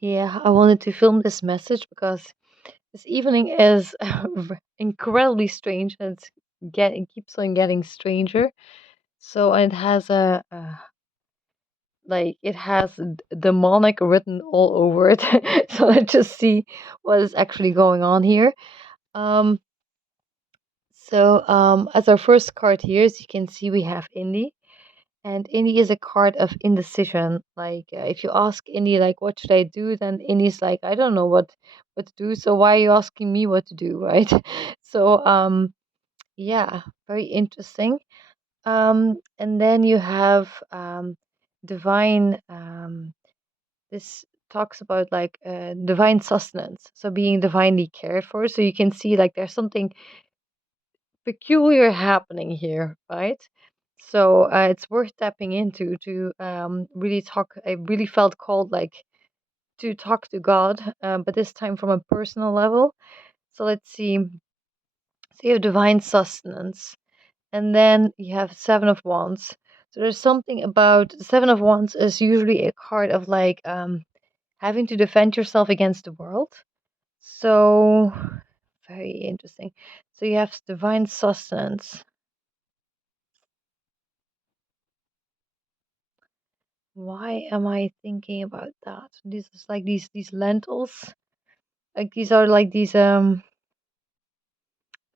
Yeah, I wanted to film this message because this evening is incredibly strange and it keeps on getting stranger. So it has it has demonic written all over it. So let's just see what is actually going on here. Um, as our first card here, as you can see, we have Indy. And Indy is a card of indecision. If you ask Indy, like, what should I do? Then Indy's like, I don't know what to do. So why are you asking me what to do, right? Yeah, very interesting. And then you have divine. This talks about divine sustenance, so being divinely cared for. So you can see like there's something peculiar happening here, right? So it's worth tapping into to really talk. I really felt called to talk to God, but this time from a personal level. So let's see. So you have divine sustenance, and then you have Seven of Wands. So there's something about Seven of Wands is usually a card of having to defend yourself against the world. So very interesting. So you have divine sustenance. Why am I thinking about that? This is like these lentils. Like these are like these I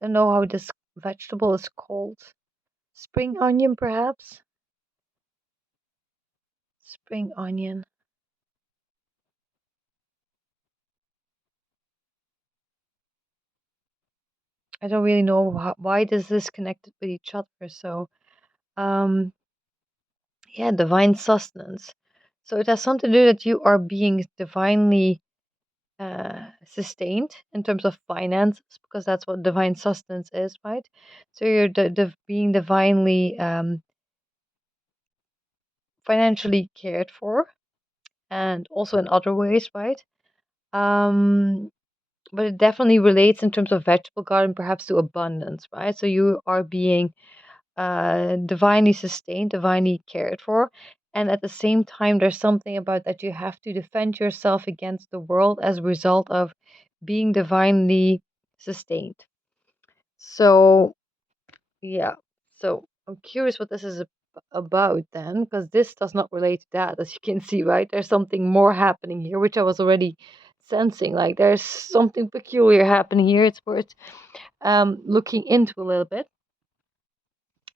don't know how this vegetable is called. Spring onion perhaps? Spring onion. I don't really know why does this connected with each other. So um yeah, divine sustenance. So it has something to do that you are being divinely sustained in terms of finances, because that's what divine sustenance is, right? So you're being divinely financially cared for, and also in other ways, right? Um, but it definitely relates in terms of vegetable garden, perhaps to abundance, right? So you are being divinely sustained, divinely cared for. And at the same time, there's something about that you have to defend yourself against the world as a result of being divinely sustained. So, yeah. So I'm curious what this is about then, because this does not relate to that, as you can see, right? There's something more happening here, which I was already sensing. Like there's something peculiar happening here. It's worth looking into a little bit.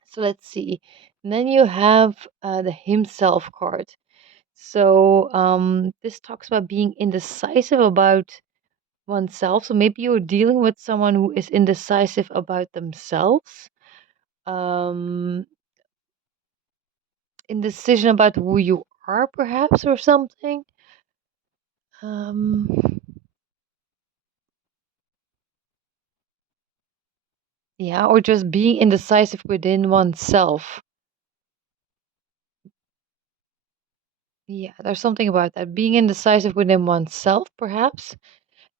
So let's see. And then you have the himself card. So this talks about being indecisive about oneself. So maybe you're dealing with someone who is indecisive about themselves. Um, indecision about who you are, perhaps, or something. Um, yeah, or just being indecisive within oneself. Yeah, there's something about that. Being indecisive within oneself, perhaps.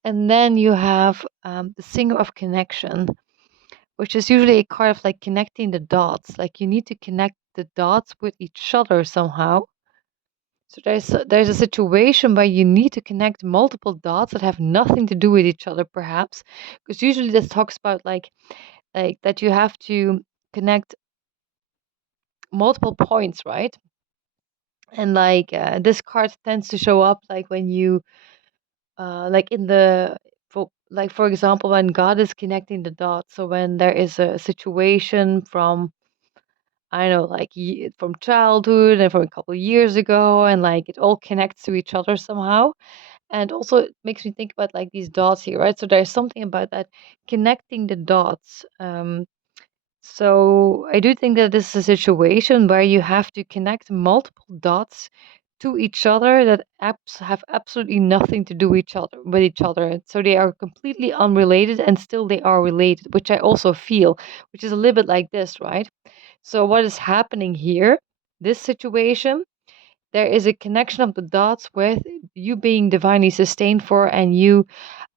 And then you have the singer of connection, which is usually a card of like connecting the dots. Like you need to connect the dots with each other somehow. So there's a situation where you need to connect multiple dots that have nothing to do with each other, perhaps, because usually this talks about like that you have to connect multiple points, right? And this card tends to show up like when you like in the for example when God is connecting the dots. So when there is a situation from I don't know from childhood and from a couple of years ago, and like it all connects to each other somehow. And also it makes me think about like these dots here, right? So there's something about that connecting the dots. So I do think that this is a situation where you have to connect multiple dots to each other that apps have absolutely nothing to do with each other. So they are completely unrelated and still they are related, which I also feel, which is a little bit like this, right? So what is happening here? This situation, there is a connection of the dots with you being divinely sustained for, and you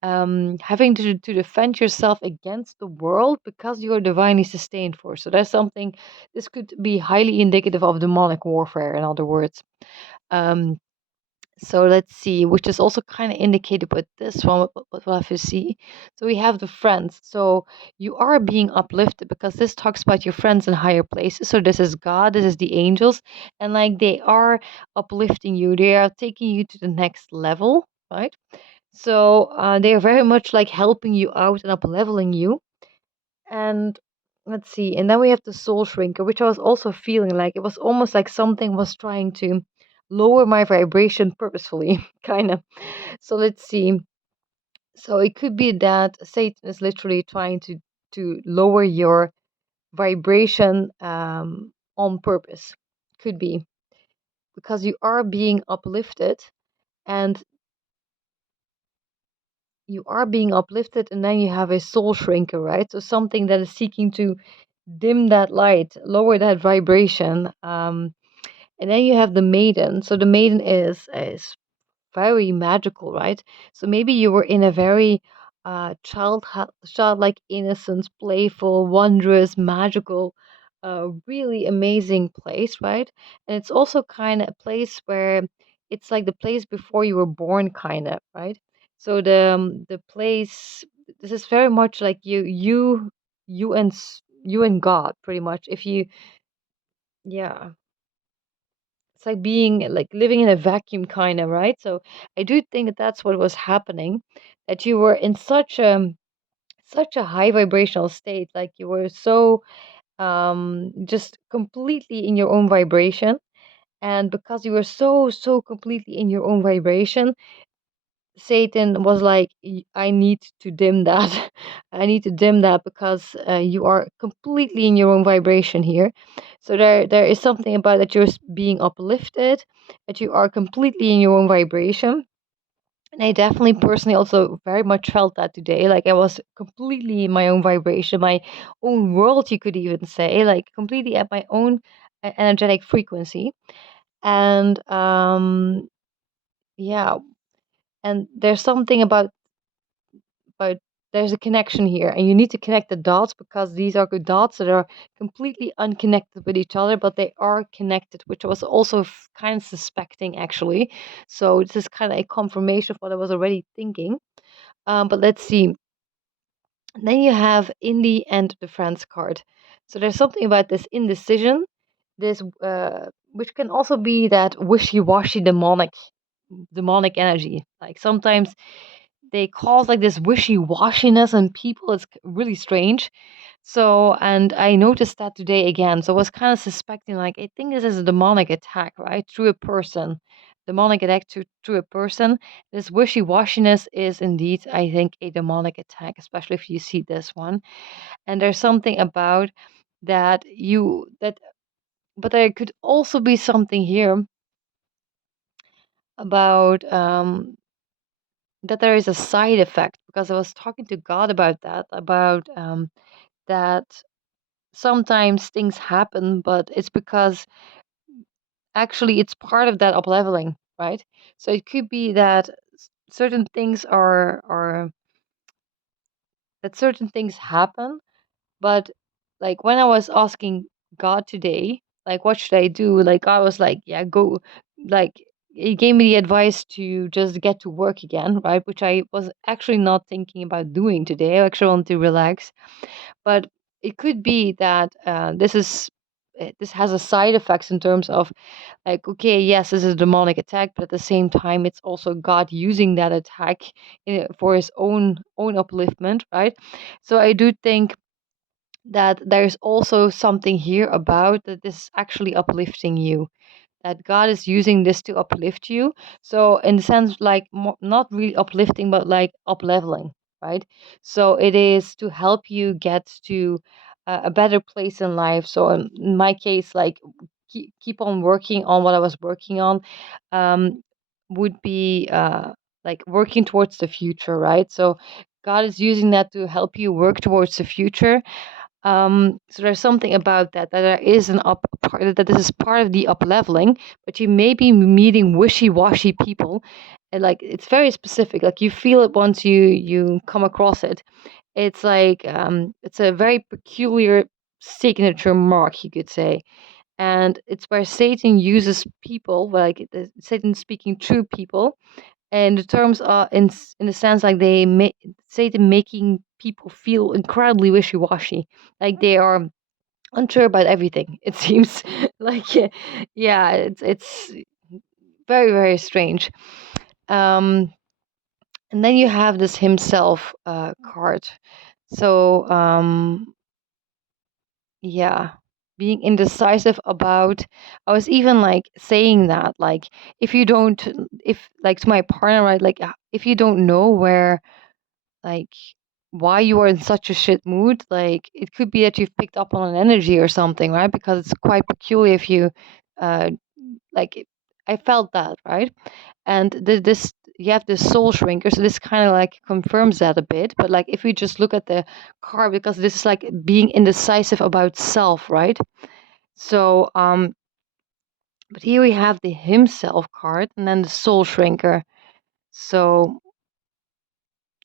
having to defend yourself against the world because you're divinely sustained for. So there's something, this could be highly indicative of demonic warfare, in other words. Um, So let's see, which is also kind of indicated with this one, what we'll have to see. So we have the friends. So you are being uplifted because this talks about your friends in higher places. So this is God, this is the angels, and like they are uplifting you, they are taking you to the next level, right? So they are very much like helping you out and up leveling you. And let's see, and then we have the soul shrinker, which I was also feeling like it was almost like something was trying to lower my vibration purposefully, kind of. So let's see. So it could be that Satan is literally trying to lower your vibration on purpose. Could be because you are being uplifted, and and then you have a soul shrinker, right? So something that is seeking to dim that light, lower that vibration. And then you have the maiden. So the maiden is very magical, right? So maybe you were in a very childlike innocence, playful, wondrous, magical, really amazing place, right? And it's also kind of a place where it's like the place before you were born, kind of, right? So the place, this is very much like you and God, pretty much. If you, yeah, it's like being like living in a vacuum, kind of, right? So I do think that that's what was happening, that you were in such a high vibrational state, like you were so just completely in your own vibration. And because you were so completely in your own vibration, Satan was like, I need to dim that. I need to dim that because you are completely in your own vibration here. So there is something about that you're being uplifted, that you are completely in your own vibration. And I definitely personally also very much felt that today. Like I was completely in my own vibration, my own world, you could even say, like completely at my own energetic frequency. And yeah, and there's something about but there's a connection here, and you need to connect the dots because these are good dots that are completely unconnected with each other, but they are connected, which I was also kind of suspecting actually. So this is kind of a confirmation of what I was already thinking. But let's see. Then you have in the end the friends card. So there's something about this indecision, this which can also be that wishy-washy demonic energy. Like sometimes they cause like this wishy-washiness in people. It's really strange. So, and I noticed that today again. So I was kind of suspecting, like, I think this is a demonic attack, right? Through a person. Demonic attack through a person. This wishy-washiness is indeed, I think, a demonic attack, especially if you see this one. And there's something about that, but there could also be something here about that there is a side effect, because I was talking to God about that, about that sometimes things happen, but it's because actually it's part of that up leveling, right? So it could be that certain things are that certain things happen, but like when I was asking God today, like what should I do? Like God was like, yeah, go, like he gave me the advice to just get to work again, right? Which I was actually not thinking about doing today. I actually want to relax. But it could be that this has a side effects in terms of like, okay, yes, this is a demonic attack, but at the same time it's also God using that attack for his own upliftment, right? So I do think that there's also something here about that this is actually uplifting you, that God is using this to uplift you. So in the sense, like not really uplifting, but like up leveling, right? So it is to help you get to a better place in life. So in my case, like keep on working on what I was working on, um, would be like working towards the future, right? So God is using that to help you work towards the future. So there's something about that there is an up part, that this is part of the up leveling, but you may be meeting wishy-washy people, and like it's very specific. Like you feel it once you come across it. It's like it's a very peculiar signature mark, you could say. and it's where Satan uses people, like Satan speaking through people, and the terms are in the sense like they make Satan making people feel incredibly wishy-washy, like they are unsure about everything. It seems like yeah, it's very very strange. Um, and then you have this himself card. So yeah, being indecisive about. I was even like saying that, like, if you don't, if like to my partner, right, like if you don't know where, like, why you are in such a shit mood, like it could be that you've picked up on an energy or something, right? Because it's quite peculiar if you uh like I felt that, right? And this you have this soul shrinker, so this kind of like confirms that a bit. But like if we just look at the card, because this is like being indecisive about self, right? So but here we have the himself card and then the soul shrinker. So,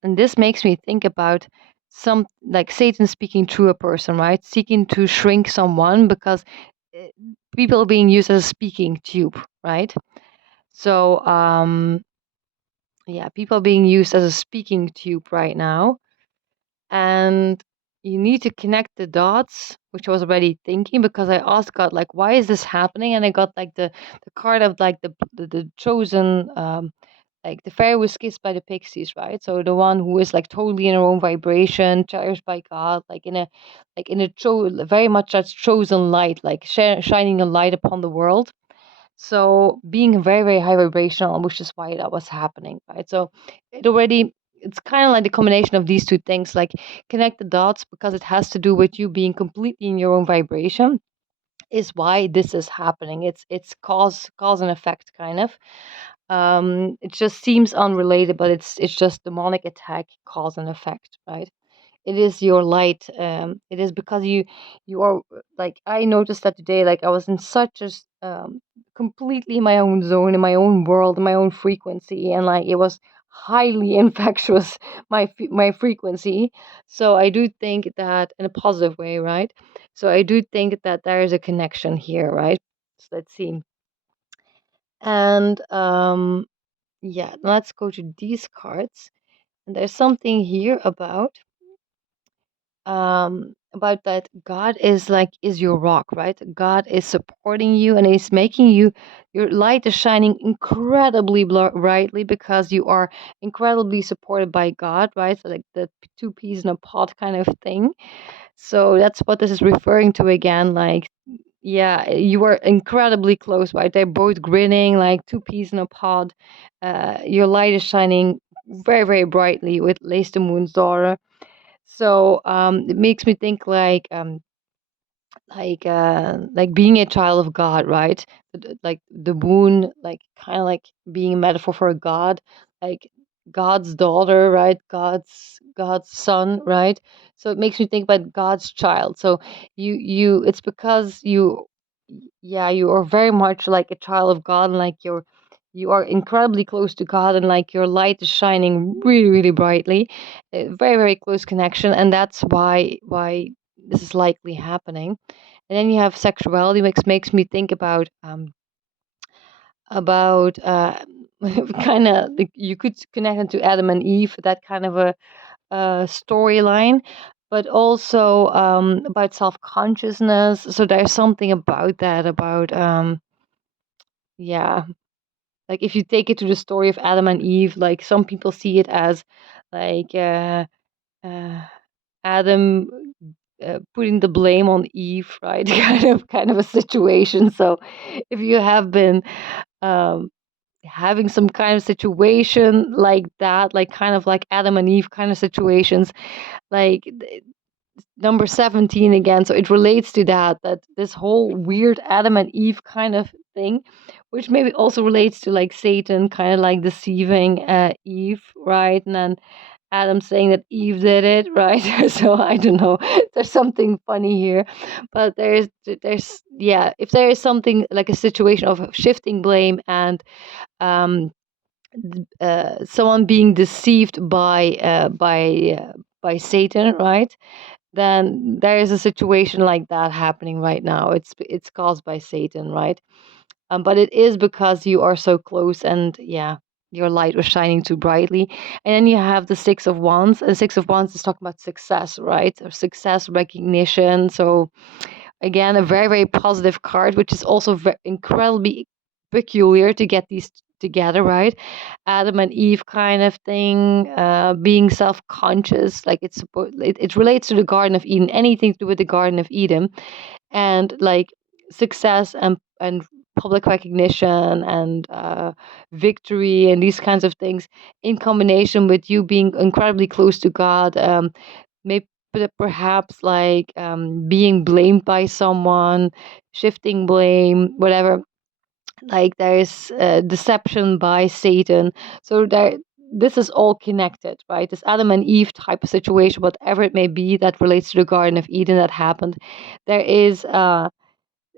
and this makes me think about some, like Satan speaking through a person, right? Seeking to shrink someone because uh, people are being used as a speaking tube, right? So yeah, people are being used as a speaking tube right now, and you need to connect the dots, which I was already thinking, because I asked God, like, why is this happening? And I got like the card of like the chosen, like the fairy was kissed by the pixies, right? So the one who is like totally in her own vibration, cherished by God, like in a very much that chosen light, like shining a light upon the world. So being very, very high vibrational, which is why that was happening, right? So it's kind of like the combination of these two things, like connect the dots because it has to do with you being completely in your own vibration is why this is happening. It's cause and effect kind of. It just seems unrelated, but it's just demonic attack, cause and effect, right? It is your light. It is because you are like I noticed that today. Like I was in such a completely my own zone, in my own world, in my own frequency, and like it was highly infectious. My frequency. So I do think that in a positive way, right? So I do think that there is a connection here, right? So let's see. And yeah, let's go to these cards. And there's something here about that God is like is your rock, right? God is supporting you and is making you, your light is shining incredibly brightly because you are incredibly supported by God, right? So like the two peas in a pod kind of thing. So that's what this is referring to again, like yeah, you are incredibly close, right? They're both grinning like two peas in a pod. Your light is shining very, very brightly with Lace the Moon's daughter. So it makes me think like being a child of God, right? Like the moon, like kind of like being a metaphor for a God, like God's daughter, right? God's son, right? So it makes me think about God's child. So it's because yeah, you are very much like a child of God, and like you are incredibly close to God, and like your light is shining really, really brightly. A very, very close connection, and that's why this is likely happening. And then you have sexuality, which makes me think about kind of like you could connect it to Adam and Eve, that kind of a storyline, but also about self consciousness. So there's something about that about yeah, like if you take it to the story of Adam and Eve, like some people see it as like uh, Adam putting the blame on Eve, right? Kind of a situation. So if you have been um, having some kind of situation like that, like kind of like Adam and Eve kind of situations, like number 17 again. So it relates to that this whole weird Adam and Eve kind of thing, which maybe also relates to like Satan kind of like deceiving Eve, right? And then Adam saying that Eve did it, right? So I don't know. There's something funny here, but there's yeah. If there is something like a situation of shifting blame and um, someone being deceived by Satan, right? then there is a situation like that happening right now. It's caused by Satan, right? But it is because you are so close, and yeah, your light was shining too brightly. And then you have the Six of Wands, and Six of Wands is talking about success, right? Or success, recognition. So again, a very, very positive card, which is also incredibly peculiar to get these together, right? Adam and Eve kind of thing, being self-conscious, like it relates to the Garden of Eden, anything to do with the Garden of Eden, and like success and public recognition and victory and these kinds of things in combination with you being incredibly close to God. Maybe perhaps like being blamed by someone, shifting blame, whatever. Like there's deception by Satan. So this is all connected, right? This Adam and Eve type of situation, whatever it may be that relates to the Garden of Eden that happened, there is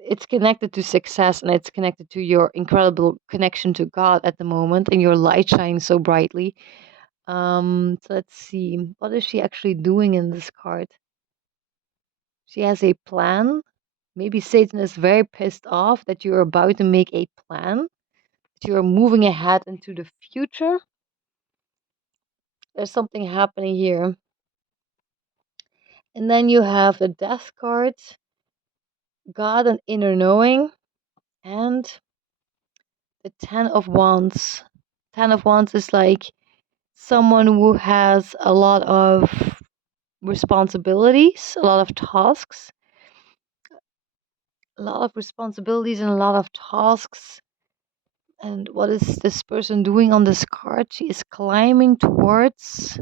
it's connected to success, and it's connected to your incredible connection to God at the moment, and your light shines so brightly. So let's see, what is she actually doing in this card? She has a plan. Maybe Satan is very pissed off that you're about to make a plan, that you're moving ahead into the future. There's something happening here. And then you have the Death card, God and inner knowing, and the Ten of Wands. Ten of Wands is like someone who has a lot of responsibilities, a lot of tasks, a lot of responsibilities and a lot of tasks. And what is this person doing on this card? She is climbing towards.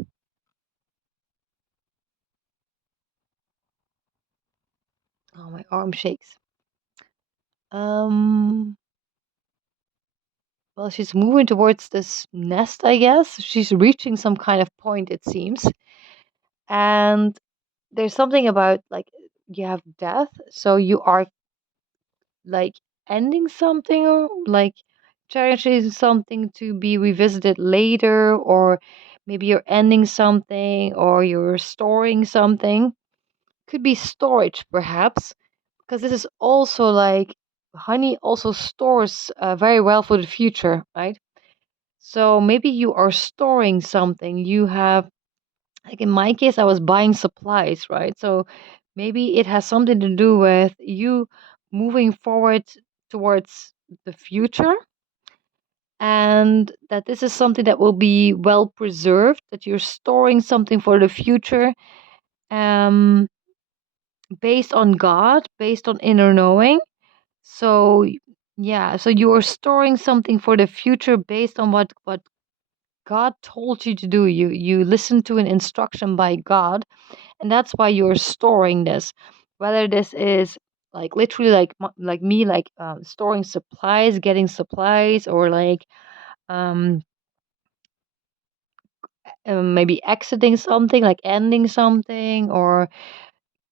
Oh, my arm shakes. Um. Well, she's moving towards this nest, I guess. She's reaching some kind of point, it seems. And there's something about like you have death, so you are like ending something, or like cherishing something to be revisited later, or maybe you're ending something or you're storing something. Could be storage, perhaps, because this is also like honey also stores very well for the future, right? So maybe you are storing something. You have, like in my case, I was buying supplies, right? So maybe it has something to do with you moving forward towards the future, and that this is something that will be well preserved, that you're storing something for the future, um, based on God, based on inner knowing. So yeah, so you are storing something for the future based on what God told you to do. You listen to an instruction by God, and that's why you're storing this. Whether this is like literally like like me, like storing supplies, getting supplies, or like um, maybe exiting something, like ending something, or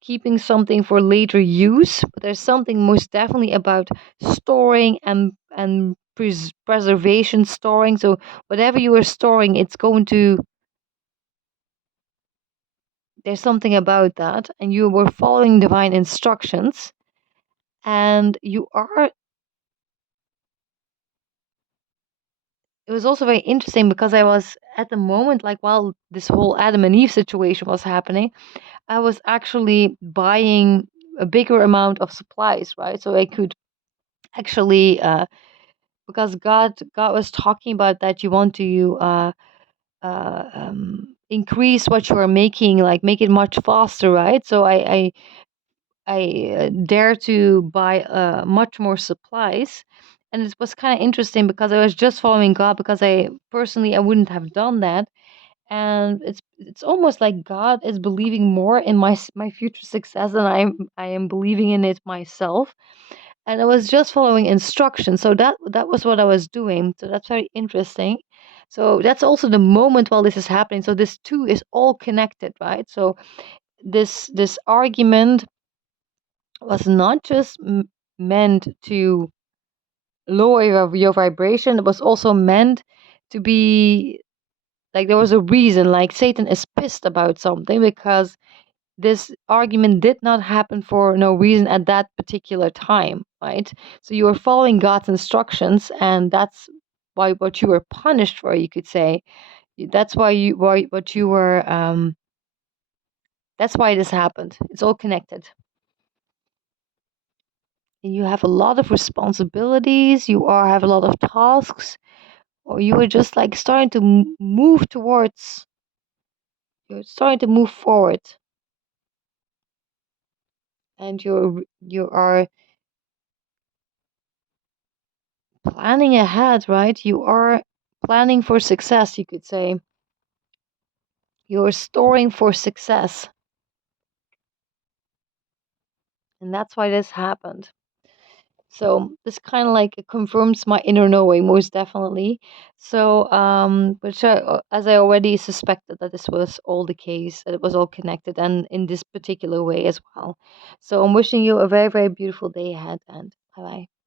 keeping something for later use. But there's something most definitely about storing and preservation, storing. So whatever you are storing, it's going to, there's something about that, and you were following divine instructions, and you are, it was also very interesting because I was at the moment, like while this whole Adam and Eve situation was happening, I was actually buying a bigger amount of supplies, right? So I could actually because God was talking about that you want to increase what you are making, like make it much faster, right? So I dare to buy much more supplies. And it was kind of interesting because I was just following God, because I personally I wouldn't have done that. And it's almost like God is believing more in my future success than I am believing in it myself. And I was just following instructions. So that was what I was doing. So that's very interesting. So that's also the moment while this is happening. So this too is all connected, right? So this argument was not just meant to lower your vibration. It was also meant to be like there was a reason, like Satan is pissed about something because this argument did not happen for no reason at that particular time, right? So you were following God's instructions, and that's why what you were punished for, you could say. That's why what you were. That's why this happened. It's all connected. And you have a lot of responsibilities. You are have a lot of tasks, or you are just like starting to move towards. You're starting to move forward, and you are planning ahead, right? You are planning for success, you could say. You're storing for success. And that's why this happened. So this kind of like confirms my inner knowing, most definitely. So, which as I already suspected that this was all the case, that it was all connected, and in this particular way as well. So I'm wishing you a very, very beautiful day ahead, and bye bye.